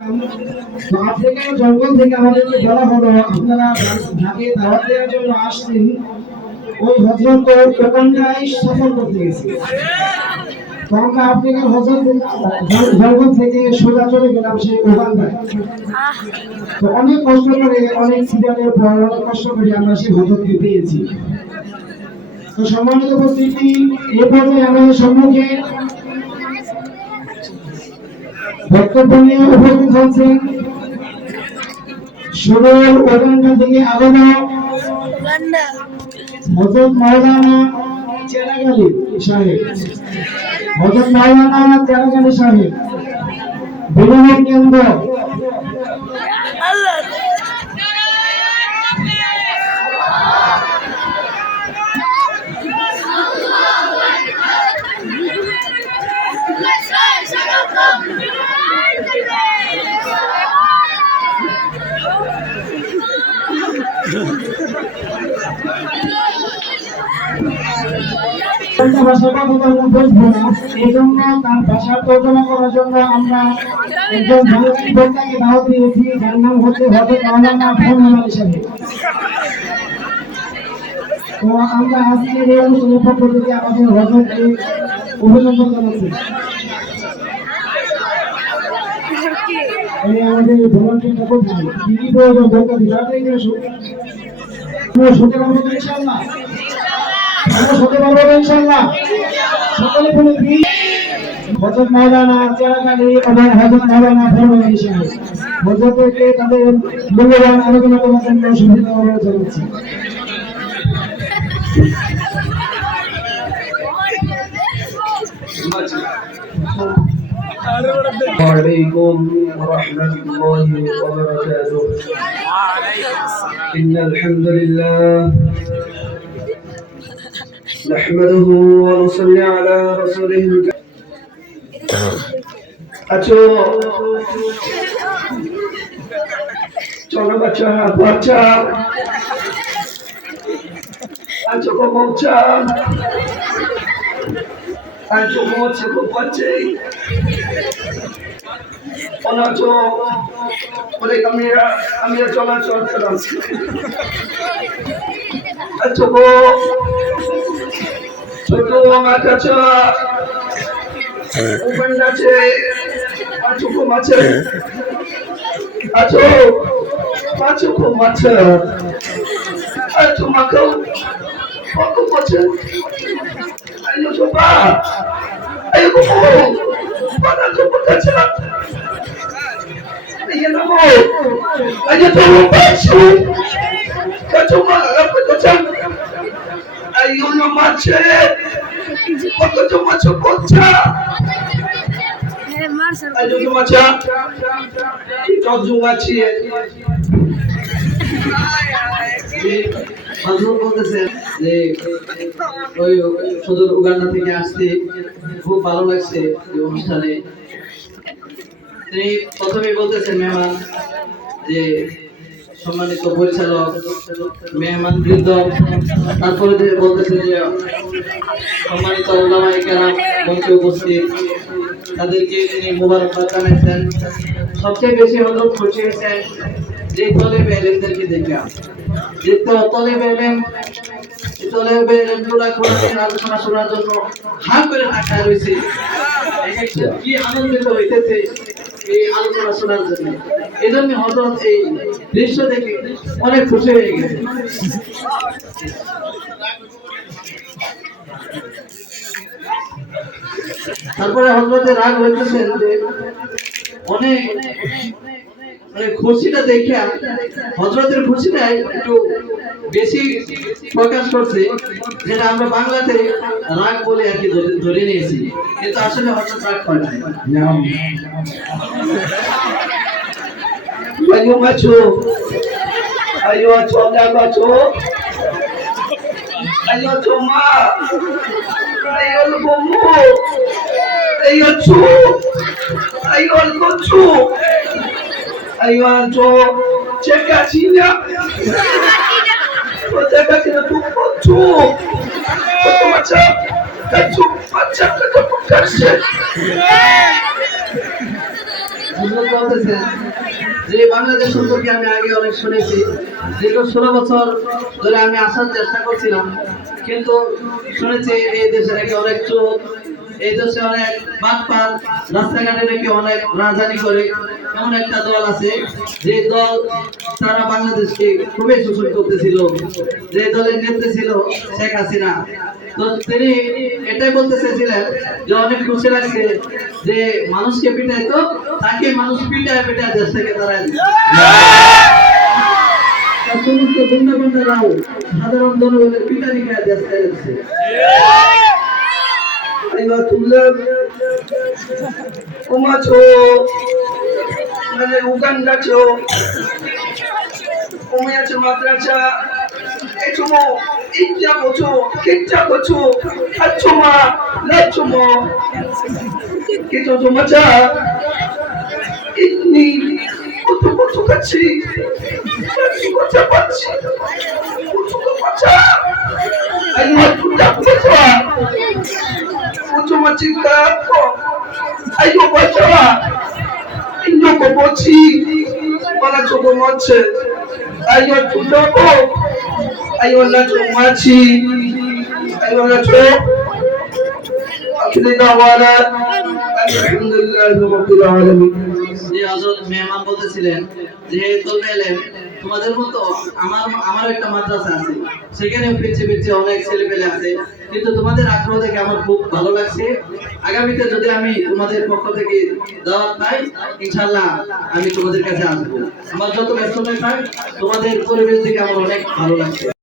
আফ্রিকার জঙ্গল থেকে আমাদেরকে বলা হলো আপনারা ঢাকে দাওয়াত দেওয়ার জন্য আসছেন, ওই হযরত ওখানটাই সফর করতে গেছে। তো আমরা আফ্রিকার জঙ্গল থেকে সোজা চলে গেলাম সেই ওখানটায়। তো অনেক কষ্ট করে, অনেক সিরিয়ালের পর অনেক কষ্ট করে আমরা সেই হযরতকে পেয়েছি। তো সম্মানিত উপস্থিতি, এ পর্যায়ে আমাদের সম্মুখে বক্তব্য নিয়ে উপস্থিত হচ্ছেন সুদূর ওখানকার থেকে আগত হযরত মাওলানা চেরাগালী সাহেব, হযরত মাওলানা চেরাগালী সাহেব, বিনোদন কেন্দ্র এই জন্য তার ভাষার তর্জমা করার জন্য আমরা একজন বাঙালি বক্তাকে দাওয়াত দিয়েছি, যার নাম হচ্ছে হযরত মাওলানা ফজলুল সাহেব। তো আমরা আজকের এই অনুষ্ঠানের পক্ষ থেকে আমাদের হযরতকে অভিনন্দন জানাচ্ছি। আমাদের ভলান্টিয়ার কোথায় কি প্রয়োজন দরকার তাড়াতাড়ি এসো। আমরা শুনতে পারবো তো ইনশাআল্লাহ, আমরা শুনতে পারবো তো ইনশাআল্লাহ। সকলে বলে দিই হযরত মাওলানা চেরাগালী এবং হযরত মাওলানা ফজলুল সাহেব হযরতকে তাদের মূল্যবান আলোচনা করার জন্য সুবিধা অনুরোধ জানাচ্ছি। عليكم ورحمة الله وبركاته. إن الحمد لله نحمده ونصلي على رسوله الكريم. আছো চলো বাচ্চা বাচ্চা আছো বাচ্চা আছো বাচ্চা বাচ্চা অনাচো বলে আমি চলাচল চালাচ্ছি। আছো গো ছোট আমার কাছে ওপেন আছে, আছো গো মাছে আছো আছো গো মাছে আছো মাকেও কত মাছে আইলো চোপা আইলো গো পাতা চোপা কাছে ayo namo ayo tolong baca kacuma apa kacang ayo nama cek apa cuma coba ayo cuma cak kita cuma cek মাজরুল বলতেছেন যে ওই সদর উগান্ডা থেকে আসতে খুব ভালো লাগছে এই অনুষ্ঠানে। তিনি প্রথমে বলতেছেন মেহমান যে সম্মানিত পরিচালক মেহমান বৃন্দ, তারপরে বলতেছেন যে সম্মানিত উলামায়ে কেরাম মঞ্চে উপস্থিত, তাদেরকে তিনি মোবারকবাদ জানাচ্ছেন। সবচেয়ে বেশি হযরত খুশি হয়েছেন যে তলেবে ইলমদেরকে দেখে, যে তলেবে ইলমগুলা কোরআনের আলোচনা শোনার জন্য হাঁ করে তাকায় রয়েছে, কি আনন্দিত হইতেছে এই আলোচনা শোনার জন্য। এই জন্য হযরত এই দৃশ্য দেখে অনেক খুশি হয়ে গেছে। তারপরে হযরতের রাগ হইতেছেন যে অনেক খুশিটা দেখে হযরতের খুশিটাই একটু বেশি প্রকাশ করছে, যেটা আমরা বাংলাতে রাগ বলে আর কি ধরে নিয়েছি, কিন্তু আসলে হযরত রাগ করে নাই। ayo macho ayo coba macho ayo cuma ayo bomo ayo cu ayo lucu ayo anjo cekak cinya cekak cinya tu cu macam kacu macam kacu kasih হুজুর বলতেছেন যে বাংলাদেশ সম্পর্কে আমি আগে অনেক শুনেছি, দীর্ঘ 16 বছর ধরে আমি আসার চেষ্টা করছিলাম, কিন্তু শুনেছি এই দেশে নাকি অনেক চোর, এই দেশে অনেক বাটপার, রাস্তাঘাটে নাকি অনেক রাজধানী করে এমন একটা দল আছে, যে দল তারা বাংলাদেশকে খুবই শোষণ করতেছিল, যে দলের নেত্রী ছিল শেখ হাসিনা। তো তিনি এটাই বলতে চেয়েছিলেন যে অনেক খুশি লাগছে যে মানুষকে পিটাইতো, তাকে মানুষ পিটায় পিটায় দেশ থেকে তারা সমস্ত গুন্ডা গুন্ডারাও সাধারণ জনগণের পিটানি খেয়ে দেশ ছেড়েছে। أيها الطلاب وماتوا من الأوغندا وميات مدرسة إتمو إنجا بوتو كنجا بوتو أتوما لا تومو كتو توماتا إني بوتو بوتو كاتشي كاتشي بوتا باتشي بوتو بوتا أيها الطلاب Automatica ayo bacawa inyo kobochi wala chogomoche ayo tudogo ayo na chomachi ayo na cho akida wala alhamdulillah rabbil alamin। যে হযরত মেহমান বলতেছিলেন যে তোমরা এলেন, তোমাদের মতো আমার একটা মাদ্রাসা আছে, সেখানে পিছে পিছে অনেক ছেলেপেলে আছে, কিন্তু তোমাদের আগ্রহ দেখে আমার খুব ভালো লাগছে। আগামীতে যদি আমি তোমাদের পক্ষ থেকে দাওয়াত পাই, ইনশাআল্লাহ আমি তোমাদের কাছে আসবো। আমার যত ব্যস্ত সময় পাই, তোমাদের পরিবেশ দেখে আমার অনেক ভালো লাগছে।